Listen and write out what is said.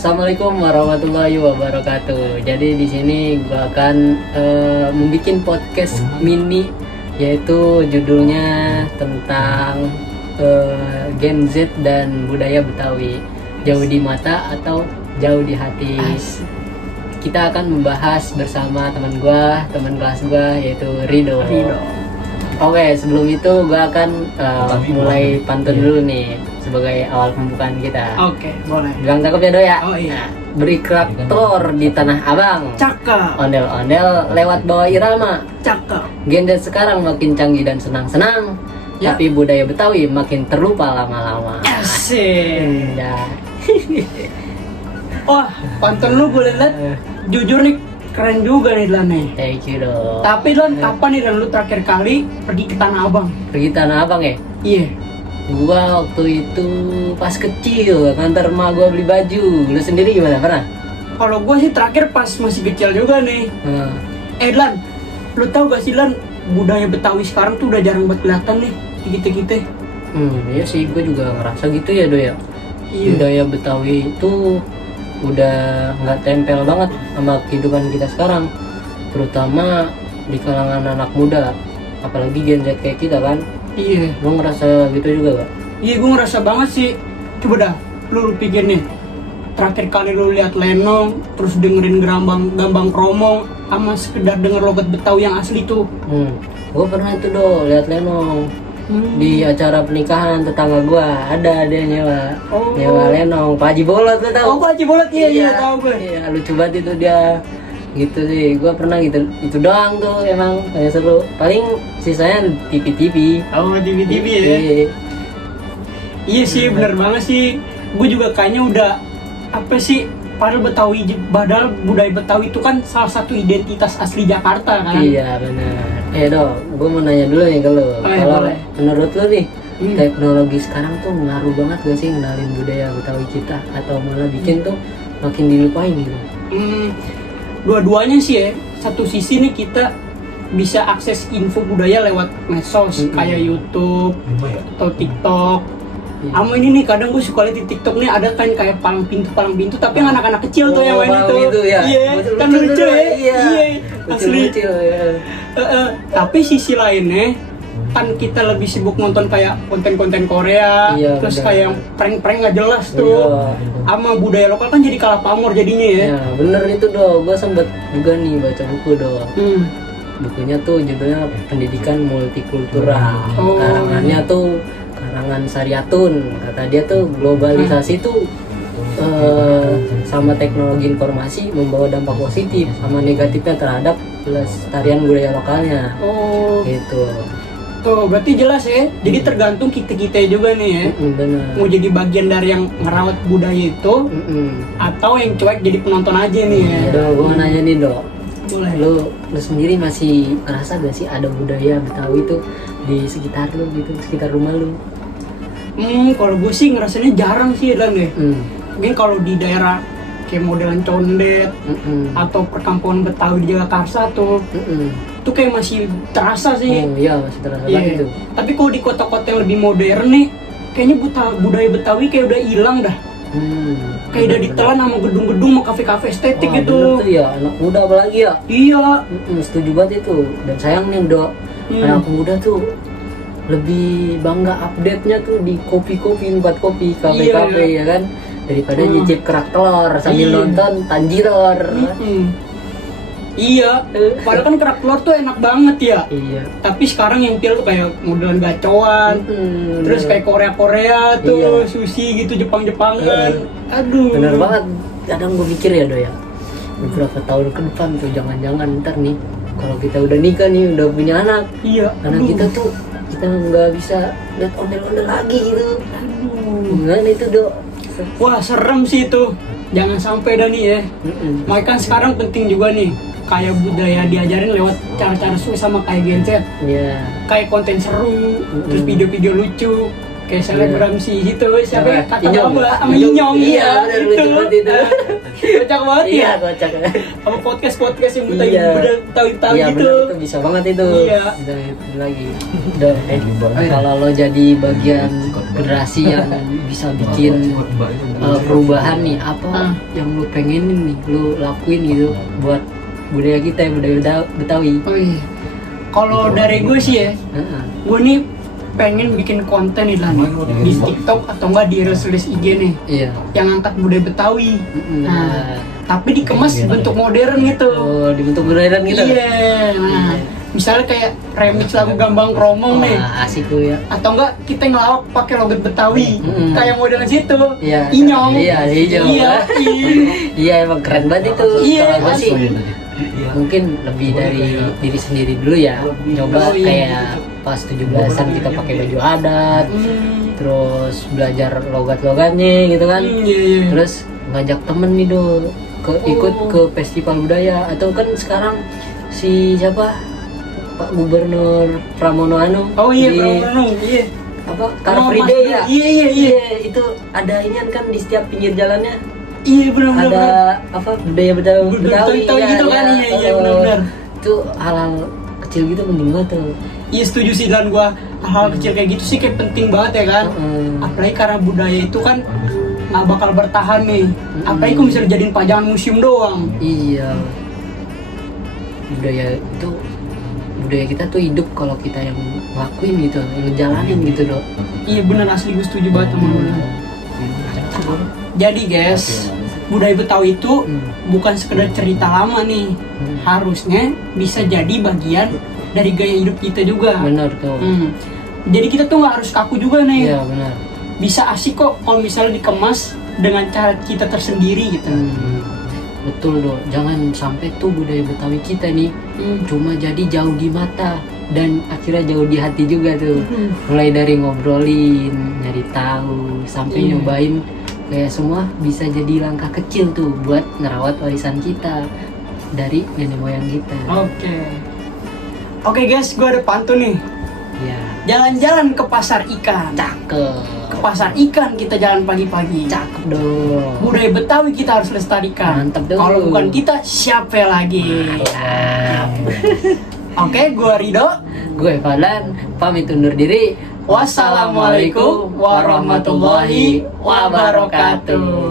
Assalamualaikum warahmatullahi wabarakatuh. Jadi di sini gua akan membuat podcast mini, yaitu judulnya tentang Gen Z dan budaya Betawi. Jauh di mata atau jauh di hati. Kita akan membahas bersama teman kelas gua yaitu Rido. Oke, sebelum itu gua akan mulai pantun dulu nih sebagai awal pembukaan kita. Oke, boleh. Bilang cakep ya, Do ya? Oh iya. Beri traktor di tanah abang. Cakep. Ondel-ondel lewat bawah irama. Cakep. Gen Z sekarang makin canggih dan senang-senang. Ya. Tapi budaya Betawi makin terlupa lama-lama. Asik. Ya. Wah, pantun lu gue liat, jujur nih keren juga nih Lan nih. Thank you, Do. Tapi Lan, kapan nih Dan lu terakhir kali pergi ke Tanah Abang? Pergi tanah abang ya? Iya. Gua waktu itu pas kecil nganter emak gua beli baju. Lu sendiri gimana? Pernah? Kalau gue sih terakhir pas masih kecil juga nih. Lan, lu tahu gak sih Lan, budaya Betawi sekarang tuh udah jarang banget kelihatan nih di kita-kita. Iya sih, gue juga ngerasa gitu ya, Do ya. Iya. Budaya Betawi itu udah nggak tempel banget sama kehidupan kita sekarang, terutama di kalangan anak muda, apalagi Gen Z kayak kita kan. Iya. Lo ngerasa gitu juga gak? Iya, gue ngerasa banget sih. Coba dah, lu pikir nih. Terakhir kali lu lihat Lenong, terus dengerin gambang kromong, sama sekedar denger logat Betawi yang asli tuh. Gue pernah itu, Do, lihat Lenong di acara pernikahan tetangga gue. Ada dia nyewa Lenong, Pak Haji Bolot, lo tau? Oh, Pak Haji Bolot, iya tahu gue. Iya, lucu banget itu dia. Gitu sih, gue pernah gitu. Itu doang tuh, emang kayak seru. Paling sisanya TV-TV. Oh, TV-TV ya. Iya sih, bener banget sih. Gue juga kayaknya udah apa sih? Padahal budaya Betawi itu kan salah satu identitas asli Jakarta kan. Iya benar. Do, gue mau nanya dulu nih ke lo. Kalau boleh. menurut lo nih, teknologi sekarang tuh ngaruh banget gak sih ngenalin budaya Betawi kita, atau malah bikin tuh makin dilupain gitu? Dua-duanya sih ya. Satu sisi nih kita bisa akses info budaya lewat medsos kayak YouTube atau TikTok. Ama ini nih kadang gue suka lihat di TikTok nih ada kan kayak palang pintu tapi yang anak-anak kecil tuh yang main itu. Ya? Iya, kan lucu ya. Iya, asli. Lucu, ya. Tapi sisi lainnya kan kita lebih sibuk nonton kayak konten-konten Korea, terus bener. kayak prank-prank nggak jelas tuh. Sama budaya lokal kan jadi kalah pamor jadinya ya. Ya bener itu, Do. Gue sempet juga nih baca buku, Do. Bukunya tuh judulnya Pendidikan Multikultural. Karangannya tuh karangan Saryatun. Kata dia tuh globalisasi tuh sama teknologi informasi membawa dampak positif sama negatifnya terhadap pelestarian budaya lokalnya. Gitu. Tuh berarti jelas ya. Jadi tergantung kita juga nih ya. Bener. Mau jadi bagian dari yang ngerawat budaya itu atau yang cuek jadi penonton aja nih ya. Do, gue mau nanya nih, Do. Boleh. Lu sendiri masih ngerasa gak sih ada budaya Betawi tuh di sekitar lu gitu, sekitar rumah lu? Kalau gue sih ngerasanya jarang sih Lan ya. Mungkin kalau di daerah kayak modelan Condet atau perkampungan Betawi di Jakarta tuh, itu kayak masih terasa sih. Iya, masih terasa banget itu. Tapi kalau di kota-kota yang lebih modern nih, kayaknya budaya Betawi kayak udah hilang dah. Kayak udah ditelan sama gedung-gedung, sama kafe-kafe estetik gitu. Bener tuh ya, anak muda apalagi ya. Iya. Setuju banget itu. Dan sayangnya, Do, anak muda tuh lebih bangga update-nya tuh di kopi-kopi, tempat kopi, kafe-kafe ya kan, daripada nyicip kerak telur sambil nonton Tanjiror. Iya, padahal kan kerak telur tuh enak banget ya. Iya. Tapi sekarang yang tuh kayak modelan gacoan, terus kayak Korea tuh, sushi gitu, Jepang-Jepangan. Aduh. Bener banget. Kadang gue mikir ya, Do ya, beberapa tahun ke depan tuh jangan-jangan ntar nih kalau kita udah nikah nih, udah punya anak. Iya. Karena kita nggak bisa lihat ondel-ondel lagi gitu. Gimana itu, Do? Wah, serem sih itu. Jangan sampai dah nih ya. Makanya kan sekarang penting juga nih, kayak budaya diajarin lewat cara-cara sesuai sama kayak Gen Z. Iya. Kayak konten seru, terus video-video lucu. kayak selebgram si itu siapa kata Inyong. Mbak sama Inyong Iya, benar lucu banget itu. kocak banget Iya, ya kocak. sama podcast yang buta Iya. udah tahu Iya gitu benar, itu bisa banget itu. Iya. Bisa itu lagi. Udah, kalau lo jadi bagian generasi yang bisa bikin perubahan nih, apa yang lo pengenin nih, lo lakuin gitu buat budaya kita, budaya Betawi. oh iya kalau dari gue sih ya Heeh. gue nih pengen bikin konten nih lah nih di TikTok atau enggak di reels IG nih Iya. yang angkat budaya Betawi. Nah, tapi dikemas bentuk modern gitu. Oh, dibentuk modern gitu. Iya. Nah, misalnya kayak remix lagu Gambang Kromong nih. Wah, asik tuh ya. Atau enggak kita ngelawak pakai logat Betawi. Kayak model situ. Iya. Inyong. Iya, Inyong. Iya. Iya, emang keren banget itu. Iya, Kalau gue sih asli. mungkin lebih dari diri sendiri dulu ya. Coba Oh, iya. kayak pas 17-an kita pakai baju adat, terus belajar logat-logatnya gitu kan. Iya. Terus ngajak temen nih ikut ke festival budaya, atau kan sekarang si siapa Pak Gubernur Pramono Anung Oh iya, di Pramono. Iya. apa Car Oh, Free Mas Day Bro. ya. Iya. Itu ada inian kan di setiap pinggir jalannya Iya benar-benar. ada apa budaya Betawi Betawi gitu kan, iya, benar-benar. Itu hal-hal kecil gitu penting banget tuh. Iya setuju sih, dan gua hal kecil kayak gitu sih kayak penting banget ya kan. Apalagi karena budaya itu kan nggak bakal bertahan nih. Apalagi kalau misalnya jadiin pajangan museum doang. Iya, budaya kita tuh hidup kalau kita yang ngelakuin gitu, yang ngejalanin gitu dok. Iya benar, asli gue setuju banget sama lu. Jadi guys, budaya Betawi itu bukan sekedar cerita lama nih. Harusnya bisa jadi bagian dari gaya hidup kita juga. Benar tuh. Jadi kita tuh nggak harus kaku juga nih. Iya benar. Bisa asik kok kalau misalnya dikemas dengan cara kita tersendiri gitu. Betul dok. Jangan sampai tuh budaya Betawi kita nih cuma jadi jauh di mata dan akhirnya jauh di hati juga tuh. Mulai dari ngobrolin, nyari tahu, sampai nyobain, kayak semua bisa jadi langkah kecil tuh buat ngerawat warisan kita dari nenek moyang kita. Oke guys, gue ada pantun nih. Ya. Jalan-jalan ke pasar ikan. Cakep. Ke pasar ikan kita jalan pagi-pagi. Cakep dong. Budaya Betawi kita harus lestarikan. Mantep dong. Kalau bukan kita, siapa lagi? Oke, gue Rido. Gue Falan, pamit undur diri. Wassalamualaikum warahmatullahi wabarakatuh.